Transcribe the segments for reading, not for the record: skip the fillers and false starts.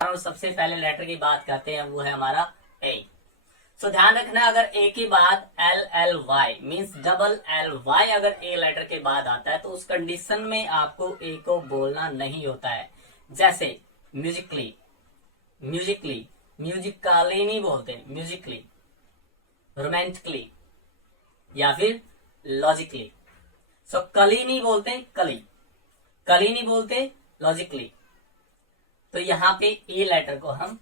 और सबसे पहले लेटर की बात करते हैं, वो है हमारा ए। सो ध्यान रखना, अगर ए के बाद L L Y means double L Y अगर ए लेटर के बाद आता है तो उस कंडीशन में आपको ए को बोलना नहीं होता है। जैसे म्यूजिकली, म्यूजिकली, म्यूजिकली नहीं बोलते, म्यूजिकली, रोमांटिकली या फिर लॉजिकली। सो कली नहीं बोलते, कली, कली नहीं बोलते, लॉजिकली। तो यहाँ पे ए लेटर को हम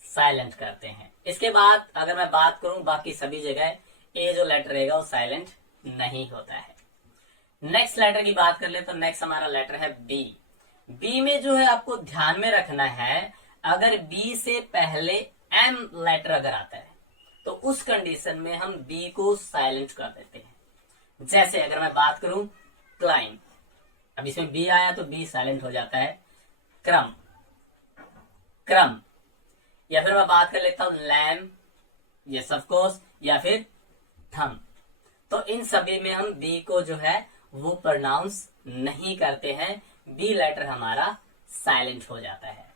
साइलेंट करते हैं। इसके बाद अगर मैं बात करूं बाकी सभी जगह ए जो लेटर रहेगा वो साइलेंट नहीं होता है। नेक्स्ट लेटर की बात कर ले तो नेक्स्ट हमारा लेटर है बी। बी में जो है आपको ध्यान में रखना है, अगर बी से पहले एम लेटर अगर आता है तो उस कंडीशन में हम बी को साइलेंट कर देते हैं। जैसे अगर मैं बात करूं क्लाइम, अब इसमें बी आया तो बी साइलेंट हो जाता है। क्रम, क्रम, या फिर मैं बात कर लेता हूं लैम, यस ऑफ कोर्स, या फिर थम। तो इन सभी में हम बी को जो है वो प्रोनाउंस नहीं करते हैं, बी लेटर हमारा साइलेंट हो जाता है।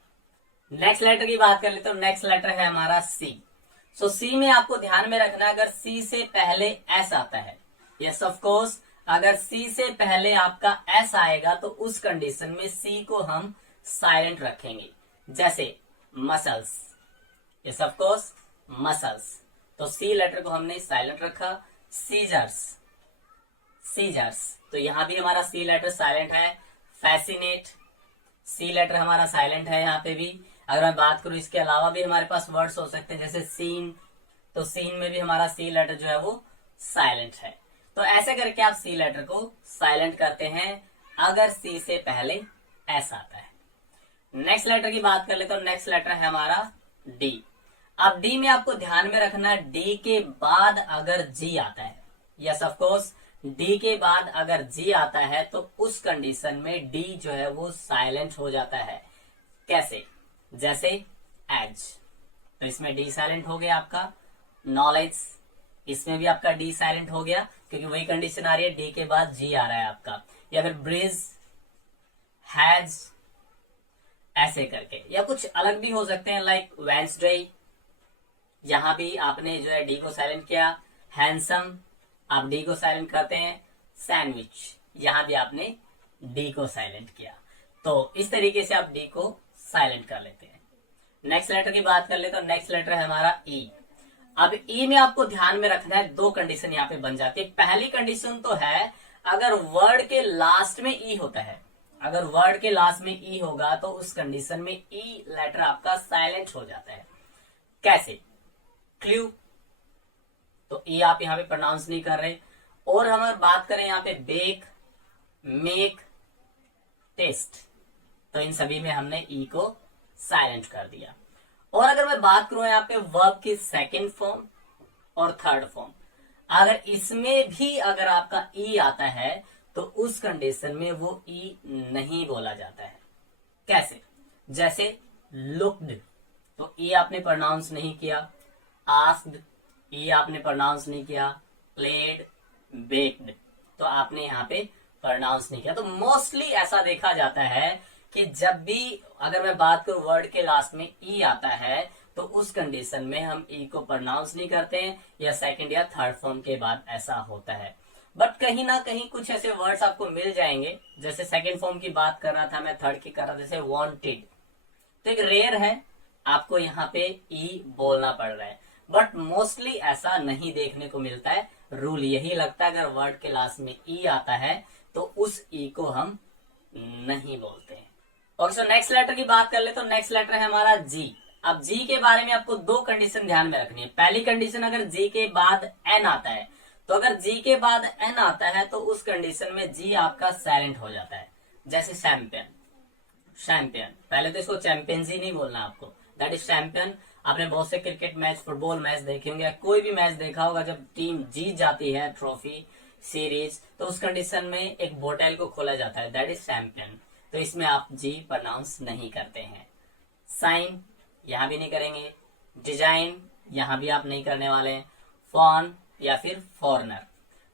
नेक्स्ट लेटर की बात कर लेते हैं, नेक्स्ट लेटर है हमारा सी। सो सी में आपको ध्यान में रखना, अगर सी से पहले एस आता है, यस ऑफ कोर्स, अगर सी से पहले आपका एस आएगा तो उस कंडीशन में सी को हम साइलेंट रखेंगे। जैसे muscles, yes of course, muscles, तो सी लेटर को हमने साइलेंट रखा। सीजर्स, सीजर्स, तो यहां भी हमारा सी लेटर साइलेंट है। फैसिनेट, सी लेटर हमारा साइलेंट है यहाँ पे भी। अगर मैं बात करूं इसके अलावा भी हमारे पास वर्ड्स हो सकते हैं जैसे सीन, तो सीन में भी हमारा सी लेटर जो है वो साइलेंट है। तो ऐसे करके आप सी लेटर को साइलेंट करते हैं अगर सी से पहले एस आता है। नेक्स्ट लेटर की बात कर ले तो नेक्स्ट लेटर है हमारा डी। अब डी में आपको ध्यान में रखना, डी के बाद अगर जी आता है, यस ऑफ कोर्स, डी के बाद अगर जी आता है तो उस कंडीशन में डी जो है वो साइलेंट हो जाता है। कैसे? जैसे एज, तो इसमें डी साइलेंट हो गया आपका। नॉलेज, इसमें भी आपका डी साइलेंट हो गया क्योंकि वही कंडीशन आ रही है, डी के बाद जी आ रहा है आपका। या फिर ब्रिज, हैज, ऐसे करके, या कुछ अलग भी हो सकते हैं लाइक वेंसडे, यहां भी आपने जो है डी को साइलेंट किया। हैंडसम, आप डी को साइलेंट करते हैं। सैंडविच, यहां भी आपने डी को साइलेंट किया। तो इस तरीके से आप डी को साइलेंट कर लेते हैं। नेक्स्ट लेटर की बात कर ले तो नेक्स्ट लेटर है हमारा ई। अब ई में आपको ध्यान में रखना है, दो कंडीशन यहाँ पे बन जाती है। पहली कंडीशन तो है अगर वर्ड के लास्ट में ई होता है, अगर वर्ड के लास्ट में ई होगा तो उस कंडीशन में ई लेटर आपका साइलेंट हो जाता है। कैसे? क्ल्यू, तो ई आप यहाँ पे प्रोनाउंस नहीं कर रहे। और हम बात करें यहाँ पे बेक, मेक, टेस्ट, तो इन सभी में हमने ई को साइलेंट कर दिया। और अगर मैं बात करूं यहाँ पे वर्ब की सेकंड फॉर्म और थर्ड फॉर्म, अगर इसमें भी अगर आपका ई आता है तो उस कंडीशन में वो ई नहीं बोला जाता है। कैसे? जैसे लुक्ड, तो ई आपने प्रोनाउंस नहीं किया। आस्क्ड, ई आपने प्रोनाउंस नहीं किया। प्लेड, बेक्ड, तो आपने यहाँ पे प्रोनाउंस नहीं किया। तो मोस्टली ऐसा देखा जाता है कि जब भी अगर मैं बात करूं वर्ड के लास्ट में ई आता है तो उस कंडीशन में हम ई को प्रोनाउंस नहीं करते हैं, या सेकंड या थर्ड फॉर्म के बाद ऐसा होता है। बट कहीं ना कहीं कुछ ऐसे वर्ड्स आपको मिल जाएंगे, जैसे सेकंड फॉर्म की बात कर रहा था मैं, थर्ड की कर रहा था, जैसे वांटेड, तो एक रेयर है आपको यहाँ पे ई बोलना पड़ रहा है। बट मोस्टली ऐसा नहीं देखने को मिलता है। रूल यही लगता है अगर वर्ड के लास्ट में ई आता है तो उस ई को हम नहीं बोलते हैं। और सो नेक्स्ट लेटर की बात कर ले तो नेक्स्ट लेटर है हमारा जी। अब जी के बारे में आपको दो कंडीशन ध्यान में रखनी है। पहली कंडीशन, अगर जी के बाद एन आता है, तो अगर जी के बाद एन आता है तो उस कंडीशन में जी आपका साइलेंट हो जाता है। जैसे चैंपियन, चैंपियन, पहले तो इसको चैंपियंस ही नहीं बोलना आपको, दैट इज चैंपियन। आपने बहुत से क्रिकेट मैच, फुटबॉल मैच देखे होंगे, कोई भी मैच देखा होगा, जब टीम जीत जाती है ट्रॉफी, सीरीज, तो उस कंडीशन में एक बोतल को खोला जाता है, दैट इज चैंपियन। तो इसमें आप जी प्रोनाउंस नहीं करते हैं। साइन, यहां भी नहीं करेंगे। डिजाइन, यहां भी आप नहीं करने वाले। फॉन या फिर फॉरनर,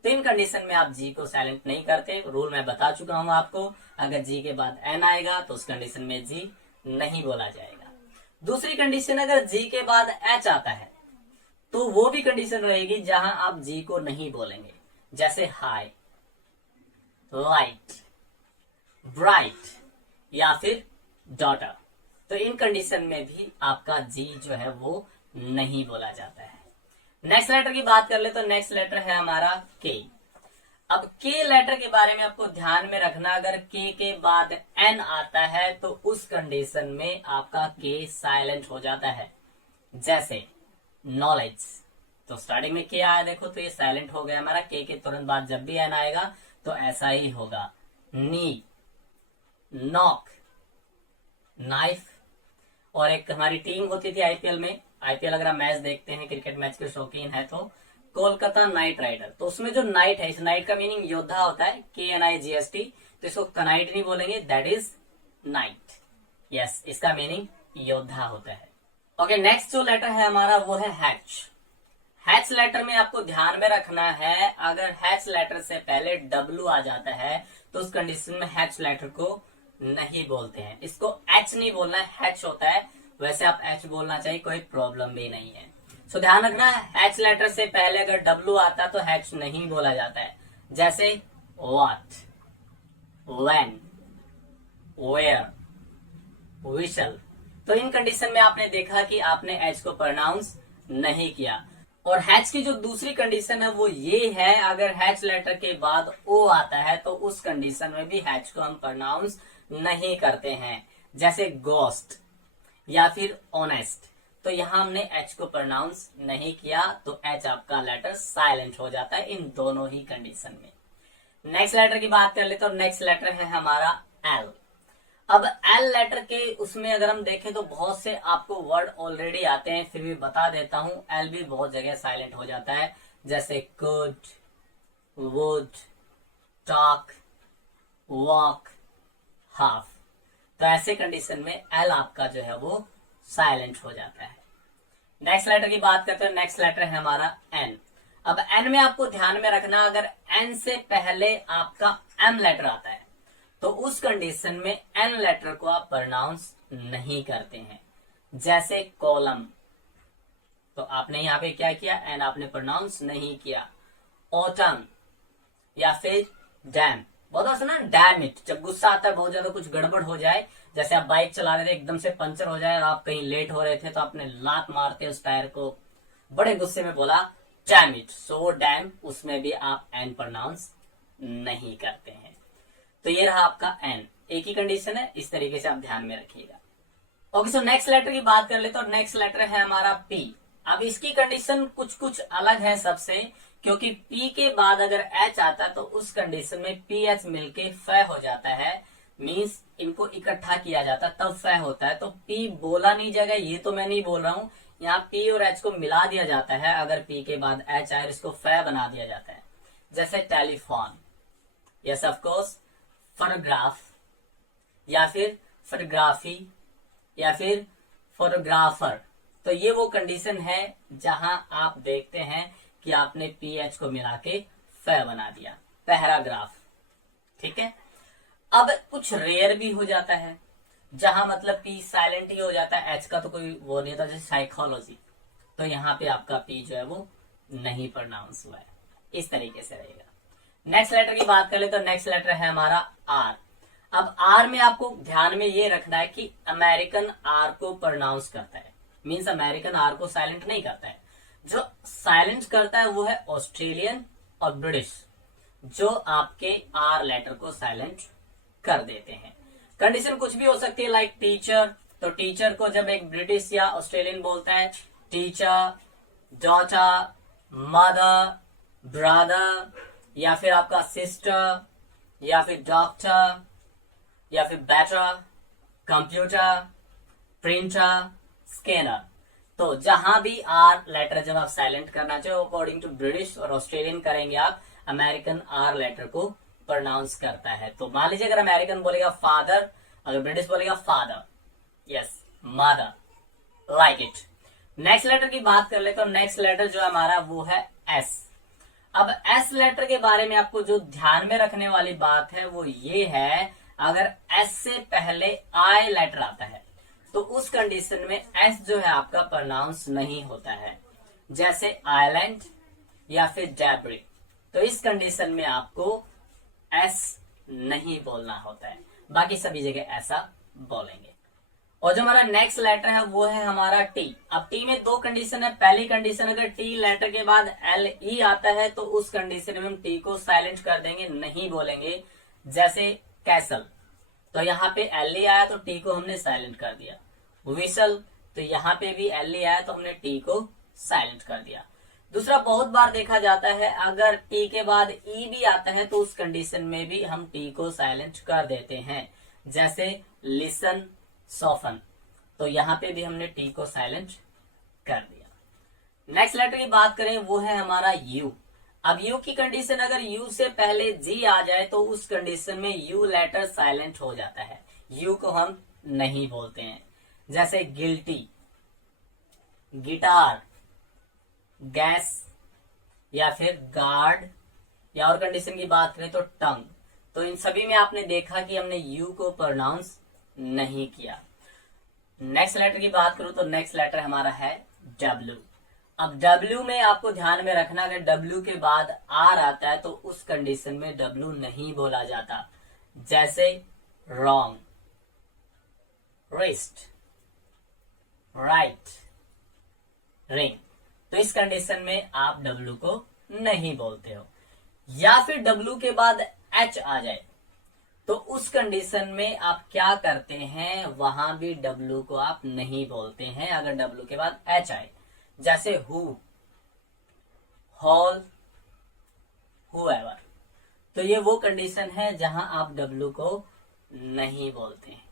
तो इन कंडीशन में आप जी को साइलेंट नहीं करते। रूल मैं बता चुका हूं आपको, अगर जी के बाद एन आएगा तो उस कंडीशन में जी नहीं बोला जाएगा। दूसरी कंडीशन, अगर जी के बाद एच आता है तो वो भी कंडीशन रहेगी जहां आप जी को नहीं बोलेंगे, जैसे हाई, लाइट, ब्राइट या फिर डॉटर। तो इन कंडीशन में भी आपका जी जो है वो नहीं बोला जाता है। नेक्स्ट लेटर की बात कर ले तो नेक्स्ट लेटर है हमारा के। अब के लेटर के बारे में आपको ध्यान में रखना, अगर के बाद एन आता है तो उस कंडीशन में आपका के साइलेंट हो जाता है, जैसे नॉलेज। तो स्टार्टिंग में के आया देखो तो ये साइलेंट हो गया हमारा, के तुरंत बाद जब भी एन आएगा तो ऐसा ही होगा। नी, नॉक, नाइफ। और एक हमारी टीम होती थी आईपीएल में, आईपीएल अगर आप मैच देखते हैं, क्रिकेट मैच के शौकीन है तो, कोलकाता नाइट राइडर। तो उसमें जो नाइट है, इस नाइट का मीनिंग योद्धा होता है, KNIGHT। तो इसको कनाइट नहीं बोलेंगे, दैट इज नाइट। यस, इसका मीनिंग योद्धा होता है। ओके, नेक्स्ट जो लेटर है हमारा वो है हैच। हैच लेटर में आपको ध्यान में रखना है, अगर हैच लेटर से पहले डब्ल्यू आ जाता है तो उस कंडीशन में हैच लेटर को नहीं बोलते हैं। इसको एच नहीं बोलना है, हैच होता है। वैसे आप एच बोलना चाहिए, कोई प्रॉब्लम भी नहीं है। सो ध्यान रखना है, हैच लेटर से पहले अगर डब्ल्यू आता तो हैच नहीं बोला जाता है, जैसे व्हाट, व्हेन, वेयर, विशल। तो इन कंडीशन में आपने देखा कि आपने एच को प्रोनाउंस नहीं किया। और हैच की जो दूसरी कंडीशन है वो ये है, अगर हैच लेटर के बाद ओ आता है तो उस कंडीशन में भी हैच को हम प्रोनाउंस नहीं करते हैं, जैसे गोस्ट या फिर ऑनेस्ट। तो यहां हमने एच को प्रोनाउंस नहीं किया तो एच आपका लेटर साइलेंट हो जाता है इन दोनों ही कंडीशन में। नेक्स्ट लेटर की बात कर ले तो नेक्स्ट लेटर है हमारा एल। अब एल लेटर के उसमें अगर हम देखें तो बहुत से आपको वर्ड ऑलरेडी आते हैं, फिर भी बता देता हूं, एल भी बहुत जगह साइलेंट हो जाता है, जैसे could, would, talk, walk, half. तो ऐसे कंडीशन में एल आपका जो है वो साइलेंट हो जाता है। नेक्स्ट लेटर की बात करते हैं, नेक्स्ट लेटर है हमारा एन। अब एन में आपको ध्यान में रखना, अगर एन से पहले आपका एम लेटर आता है तो उस कंडीशन में एन लेटर को आप प्रोनाउंस नहीं करते हैं, जैसे कॉलम। तो आपने यहां पे क्या किया, एन आपने प्रोनाउंस नहीं किया। ऑटम या फिर डैम। बहुत बार सुना डैम इट, जब गुस्सा आता है, बहुत ज्यादा कुछ गड़बड़ हो जाए, जैसे आप बाइक चला रहे थे एकदम से पंचर हो जाए और आप कहीं लेट हो रहे थे तो आपने लात मारते उस टायर को, बड़े गुस्से में बोला डैम इट। सो डैम, उसमें भी आप एन प्रोनाउंस नहीं करते हैं। तो ये रहा आपका एन, एक ही कंडीशन है, इस तरीके से आप ध्यान में रखिएगा। ओके, सो नेक्स्ट लेटर की बात कर ले तो नेक्स्ट लेटर है हमारा पी। अब इसकी कंडीशन कुछ कुछ अलग है सबसे, क्योंकि पी के बाद अगर एच आता है तो उस कंडीशन में पी एच मिलके फ हो जाता है, मीन्स इनको इकट्ठा किया जाता है तब फ होता है। तो पी बोला नहीं जाएगा, ये तो मैं नहीं बोल रहा हूं, यहाँ पी और एच को मिला दिया जाता है। अगर पी के बाद एच आए इसको फ बना दिया जाता है, जैसे telephone, yes of course, photograph या फिर फोटोग्राफी या फिर फोटोग्राफर। तो ये वो कंडीशन है जहां आप देखते हैं कि आपने पीएच को मिला के फ बना दिया, पैराग्राफ। ठीक है, अब कुछ रेयर भी हो जाता है जहां मतलब पी साइलेंट ही हो जाता है, एच का तो कोई वो नहीं होता, जैसे साइकोलॉजी। तो यहाँ पे आपका पी जो है वो नहीं प्रोनाउंस हुआ है, इस तरीके से रहेगा। नेक्स्ट लेटर की बात कर ले तो नेक्स्ट लेटर है हमारा आर। अब आर में आपको ध्यान में ये रखना है कि अमेरिकन आर को प्रोनाउंस करता है, मीन्स अमेरिकन आर को साइलेंट नहीं करता है। जो साइलेंट करता है वो है ऑस्ट्रेलियन और ब्रिटिश, जो आपके आर लेटर को साइलेंट कर देते हैं। कंडीशन कुछ भी हो सकती है, लाइक टीचर। तो टीचर को जब एक ब्रिटिश या ऑस्ट्रेलियन बोलता है, टीचर, डॉटर, मदर, ब्रदर, या फिर आपका सिस्टर, या फिर डॉक्टर, या फिर बेटर, कंप्यूटर, प्रिंटर, स्कैनर। तो जहां भी आर लेटर जब आप साइलेंट करना चाहो, अकॉर्डिंग टू ब्रिटिश और ऑस्ट्रेलियन करेंगे आप, अमेरिकन आर लेटर को प्रोनाउंस करता है। तो मान लीजिए अगर अमेरिकन बोलेगा फादर, अगर ब्रिटिश बोलेगा father, yes, mother, like it. Next letter की बात कर ले तो नेक्स्ट लेटर जो हमारा वो है एस। अब एस लेटर के बारे में आपको जो ध्यान में रखने वाली बात है वो ये है, अगर एस से पहले आई लेटर आता है तो उस कंडीशन में एस जो है आपका प्रोनाउंस नहीं होता है, जैसे आइलैंड या फिर डैबरी। तो इस कंडीशन में आपको एस नहीं बोलना होता है, बाकी सभी जगह ऐसा बोलेंगे। और जो हमारा नेक्स्ट लेटर है वो है हमारा टी। अब टी में दो कंडीशन है। पहली कंडीशन, अगर टी लेटर के बाद एल ई आता है तो उस कंडीशन में हम टी को साइलेंट कर देंगे, नहीं बोलेंगे। जैसे कैसल, तो यहाँ पे एल ई आया तो टी को हमने साइलेंट कर दिया। विसल, तो यहाँ पे भी एल ई आया तो हमने टी को साइलेंट कर दिया। दूसरा, बहुत बार देखा जाता है अगर टी के बाद ई भी आता है तो उस कंडीशन में भी हम टी को साइलेंट कर देते हैं, जैसे लिसन, सॉफन, तो यहाँ पे भी हमने टी को साइलेंट कर दिया। नेक्स्ट लेटर की बात करें वो है हमारा यू। अब यू की कंडीशन, अगर यू से पहले जी आ जाए तो उस कंडीशन में यू लेटर साइलेंट हो जाता है, यू को हम नहीं बोलते हैं। जैसे गिल्टी, गिटार, गैस या फिर गार्ड, या और कंडीशन की बात करें तो टंग। तो इन सभी में आपने देखा कि हमने यू को प्रोनाउंस नहीं किया। नेक्स्ट लेटर की बात करूं तो नेक्स्ट लेटर हमारा है डब्ल्यू। अब डब्ल्यू में आपको ध्यान में रखना, अगर डब्ल्यू के बाद आर आता है तो उस कंडीशन में डब्ल्यू नहीं बोला जाता। जैसे रॉन्ग, रिस्ट, राइट, रिंग, तो इस कंडीशन में आप डब्ल्यू को नहीं बोलते हो। या फिर डब्ल्यू के बाद एच आ जाए तो उस कंडीशन में आप क्या करते हैं, वहां भी डब्ल्यू को आप नहीं बोलते हैं अगर डब्ल्यू के बाद एच आए। जैसे हु, हॉल, हुएवर, तो ये वो कंडीशन है जहां आप डब्ल्यू को नहीं बोलते हैं।